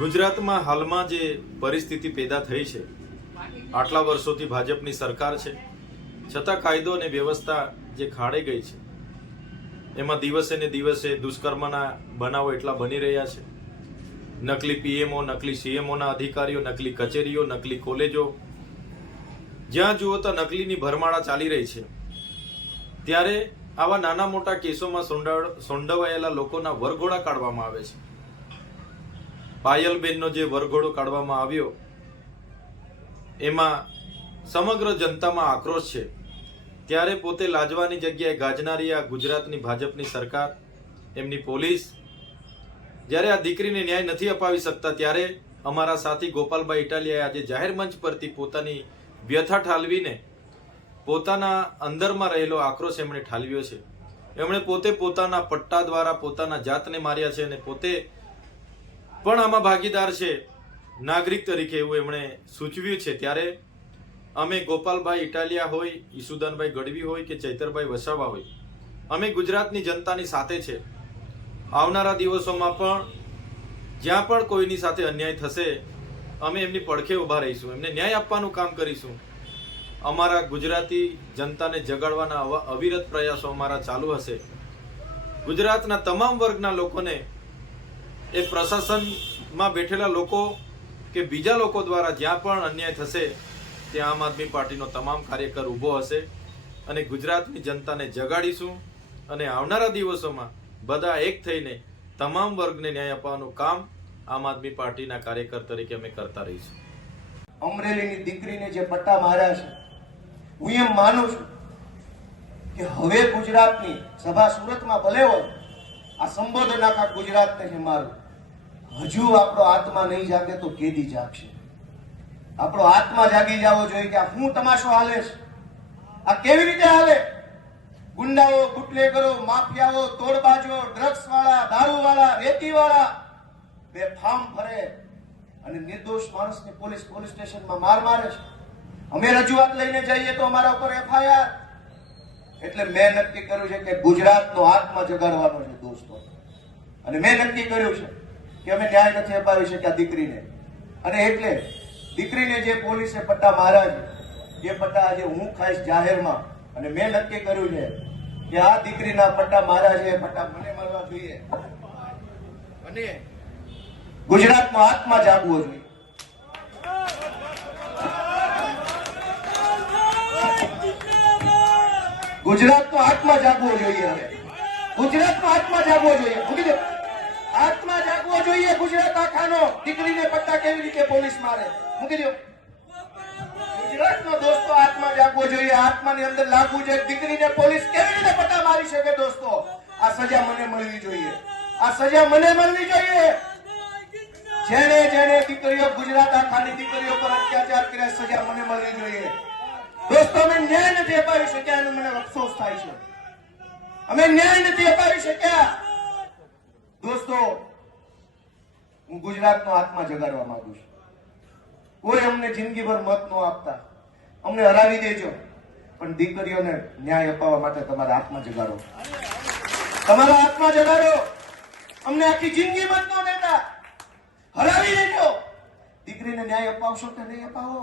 ગુજરાતમાં હાલમાં જે પરિસ્થિતિ પેદા થઈ છે, આટલા વર્ષોથી ભાજપની સરકાર છે, છતાં કાયદો અને વ્યવસ્થા જે ખાડે ગઈ છે, એમાં દિવસે ને દિવસે દુષ્કર્મના બનાવો એટલા બની રહ્યા છે. નકલી પીએમઓ, નકલી સીએમઓના અધિકારીઓ, નકલી કચેરીઓ, નકલી કોલેજો, જ્યાં જુઓ તો નકલીની ભરમાળા ચાલી રહી છે. ત્યારે આવા નાના મોટા કેસોમાં સોંડાવાયેલા લોકોના વરઘોડા કાઢવામાં આવે છે. પાયલબેનનો જે વરઘોડો કાઢવામાં આવ્યો એમાં સમગ્ર જનતામાં આક્રોશ છે. ત્યારે પોતે લાજવાની જગ્યાએ ગાજનારી આ ગુજરાતની ભાજપની સરકાર, એમની પોલીસ જ્યારે આ દીકરીને ન્યાય નથી અપાવી શકતા, ત્યારે અમારા સાથી ગોપાલભાઈ ઇટાલિયાએ આજે જાહેર મંચ પરથી પોતાની વ્યથા ઠાલવીને પોતાના અંદરમાં રહેલો આક્રોશ એમણે ઠાલવ્યો છે. એમણે પોતે પોતાના પટ્ટા દ્વારા પોતાના જાતને માર્યા છે અને પોતે પણ આમાં ભાગીદાર છે નાગરિક તરીકે, એવું એમણે સૂચવ્યું છે. ત્યારે અમે ગોપાલભાઈ ઇટાલિયા હોય, ઈસુદાનભાઈ ગઢવી હોય કે ચૈતરભાઈ વસાવા હોય, અમે ગુજરાતની જનતાની સાથે છે. આવનારા દિવસોમાં પણ જ્યાં પણ કોઈની સાથે અન્યાય થશે, અમે એમની પડખે ઊભા રહીશું, એમને ન્યાય આપવાનું કામ કરીશું. અમારા ગુજરાતી જનતાને જગાડવાના અવિરત પ્રયાસો અમારા ચાલુ હશે. ગુજરાતના તમામ વર્ગના લોકોને, એ પ્રશાસનમાં બેઠેલા લોકો કે બીજા લોકો દ્વારા જ્યાં પણ અન્યાય થશે ત્યાં આમ આદમી પાર્ટીનો તમામ કાર્યકર ઊભો હશે અને ગુજરાતની જનતાને જગાડીશું. અને આવનારા દિવસોમાં બધા એક થઈને તમામ વર્ગને ન્યાય આપવાનું કામ આમ આદમી પાર્ટીના કાર્યકર તરીકે અમે કરતા રહીશું. અમરેલીની દીકરીને જે પટ્ટા માર્યા છે, હું એમ માનું છું કે હવે ગુજરાતની સભા સુરતમાં ભલે હોય, આ સંબોધન આખા ગુજરાતને છે મારું. હજુ આપણો આત્મા નહીં જાગે તો કેદી જાગશે? આપણો આત્મા જાગી જવો જોઈએ કે આ શું તમાશો હાલે છે, આ કેવી રીતે હાલે? ગુંડાઓ, બુટલેગરો, માફિયાઓ, તોડબાજો, ડ્રગ્સ વાળા, દારૂ વાળા, રેતી વાળા બેફામ ફરે અને નિર્દોષ માણસને પોલીસ સ્ટેશનમાં મારે છે. અમે રજૂઆત લઈને જઈએ તો અમારા ઉપર એફઆઈઆર. એટલે મેં નક્કી કર્યું છે કે ગુજરાતનો આત્મા જગાડવાનો છે દોસ્તો. અને મેં નક્કી કર્યું છે કે અમે ન્યાય નથી અપાવી શક્યા દીકરીને. અને એટલે દીકરીને જે પોલીસે પટ્ટા માર્યા છે, એ પટ્ટા આજે હું ખાઈશ જાહેરમાં. અને મેં નક્કી કર્યું છે કે આ દીકરીના પટ્ટા માર્યા છે, એ પટ્ટા મને મળવા જોઈએ અને ગુજરાતનો આત્મા જાગવો જોઈએ. ગુજરાતનો આત્મા જાગવો જોઈએ. હવે ગુજરાતનો આત્મા જાગવો જોઈએ. આત્મા જાગવો જોઈએ ગુજરાત આખાનો. દીકરીને પટ્ટા કેવી રીતે પોલીસ મારે, મૂકી દો. ગુજરાતનો દોસ્તો આત્મા જાગવો જોઈએ. આત્માની અંદર લાગવું જોઈએ. દીકરીને પોલીસ કેવી રીતે પટ્ટા મારી શકે દોસ્તો? આ સજા મને મળવી જોઈએ. આ સજા મને મળવી જોઈએ. જેને જેને દીકરીઓ, ગુજરાત આખાની દીકરીઓ પર અત્યાચાર કર્યા, સજા મને મળવી જોઈએ. દોસ્તો, અમે ન્યાય નથી અપાવી શક્યા એનો મને અફસોસ થાય છે. અમે ન્યાય નથી અપાવી શક્યા. દોસ્તો, હું ગુજરાતનો આત્મા જગાડવા માંગુ છું. કોઈ અમને જિંદગીભર મત ન આપતા, અમને હરાવી દેજો, પણ દીકરીઓને ન્યાય અપાવવા માટે તમારા આત્મા જગાડો. તમારા આત્મા જગાડો. અમને આખી જિંદગી મત ન દેતા, હરાવી દેજો. દીકરીને ન્યાય અપાવશો કે નહીં અપાવો?